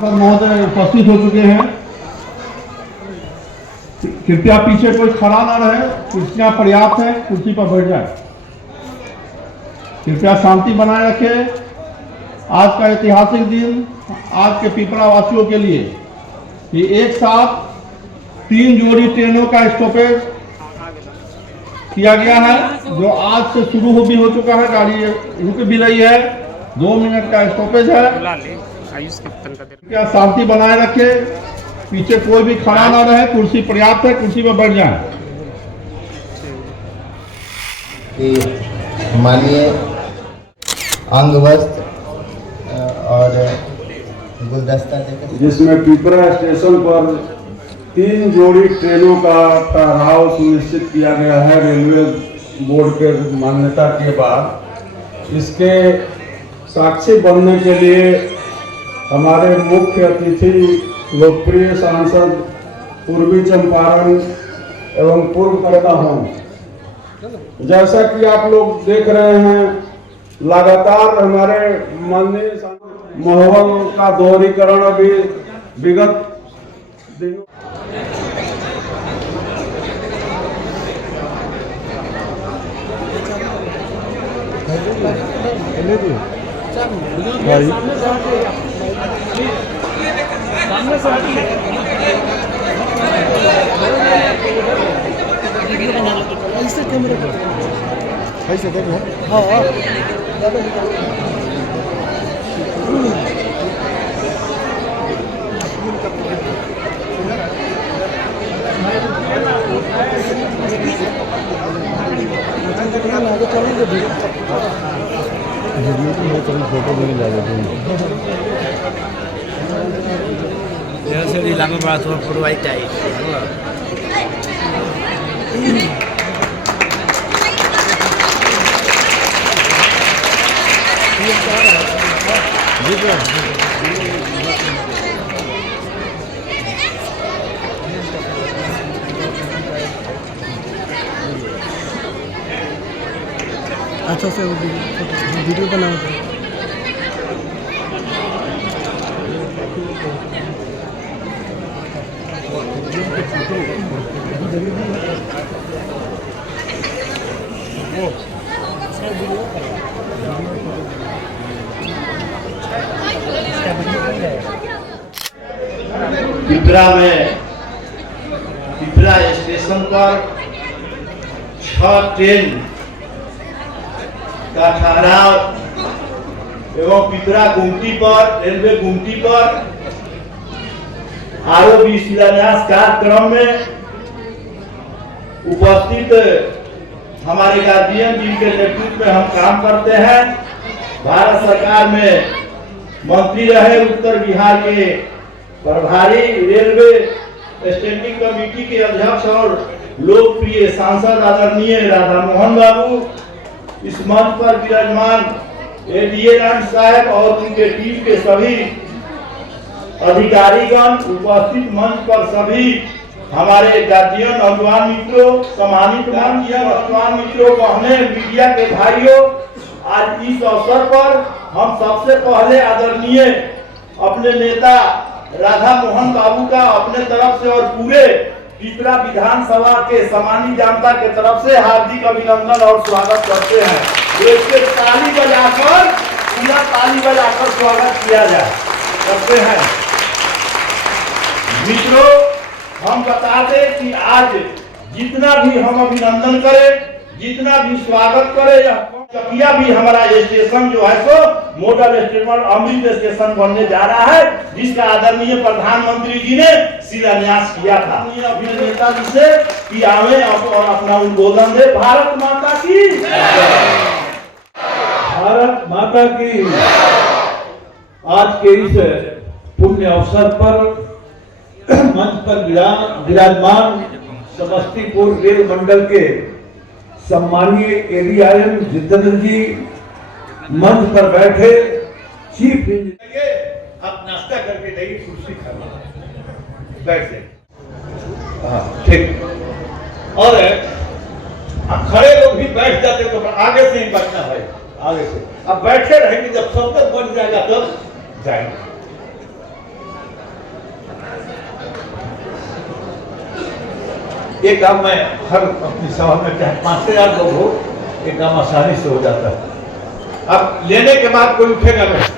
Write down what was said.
महोदय उपस्थित हो चुके हैं। कृपया पीछे कोई खड़ा ना रहे, कुर्सियां पर्याप्त है, कुर्सी पर बैठ जाए। कृपया शांति बनाए रखें। आज का ऐतिहासिक दिन आज के पिपरा वासियों के लिए कि एक साथ 3 जोड़ी ट्रेनों का स्टॉपेज किया गया है, जो आज से शुरू भी हो चुका है। गाड़ी रुक भी रही है, 2 मिनट का स्टॉपेज है। क्या शांति बनाए रखे, पीछे कोई भी खड़ा ना रहे, कुर्सी पर्याप्त है, कुर्सी पर बैठ जाए। माननीय अंग वस्त्र और गुलदस्ता देकर जिसमें पिपरा स्टेशन पर 3 जोड़ी ट्रेनों का ठहराव सुनिश्चित किया गया है रेलवे बोर्ड के मान्यता के बाद। इसके साक्षी बनने के लिए हमारे मुख्य अतिथि लोकप्रिय सांसद पूर्वी चंपारण एवं पूर्व नेता हों। जैसा कि आप लोग देख रहे हैं, लगातार हमारे माननीय महोत्सव का दोहरीकरण अभी विगत दिनों फोटो भी नहीं लगा बड़ा थोड़ा फोटो आई चाहिए। अच्छा से वीडियो बनाओ। पिपरा स्टेशन पर 6 ट्रेन का ठहराव एवं पिपरा गुमटी पर रेलवे गुमटी पर आरोपी शिलान्यास कार्यक्रम में उपस्थित हमारे गार्जियन जिनके नेतृत्व में हम काम करते हैं। भारत सरकार में मंत्री रहे, उत्तर बिहार के प्रभारी, रेलवे स्टैंडिंग कमेटी के अध्यक्ष और लोकप्रिय सांसद आदरणीय राधा मोहन बाबू, इस मंच पर विराजमान एडीए साहब और उनके टीम के सभी अधिकारीगण, उपस्थित मंच पर सभी हमारे गार्जियन, नौजवान मित्रों, सम्मानित नौजवान मित्रों, बहने, मीडिया के भाइयों, आज इस अवसर पर हम सबसे पहले आदरणीय अपने नेता राधा मोहन बाबू का अपने तरफ से और पूरे पिपरा विधानसभा के सम्मानित जनता के तरफ से हार्दिक अभिनंदन और स्वागत करते हैं। इसके ताली बजाकर, पूरा ताली बजाकर स्वागत किया जाए करते हैं। मित्रों, हम बता दें कि आज जितना भी हम अभिनंदन करें, जितना भी स्वागत करें, चकिया भी हमारा स्टेशन जो है सो मॉडल स्टेशन अमृत स्टेशन बनने जा रहा है, जिसका आदरणीय प्रधानमंत्री जी ने शिलान्यास किया था। अभिनेता जी से कि आवे और अपना उद्बोधन दे। भारत माता की, भारत माता की। आज के इस पुण्य अवसर पर मंच पर विराजमान समस्तीपुर रेल मंडल के सम्मानीय एडीआईएम जितेंद्र जी, मंच पर बैठे चीफ इंजीनियर, आप नाश्ता करके जाइए, कुर्सी खाना बैठ जाइए। ठीक। और खड़े लोग भी बैठ जाते तो आगे से ही बैठना है, आगे से। अब बैठे रहेंगे, जब सब तक बन जाएगा तब जाएंगे। ये काम में हर अपनी सभा में चाहे 5,000 लोग हो, ये काम आसानी से हो जाता है। अब लेने के बाद कोई उठेगा नहीं,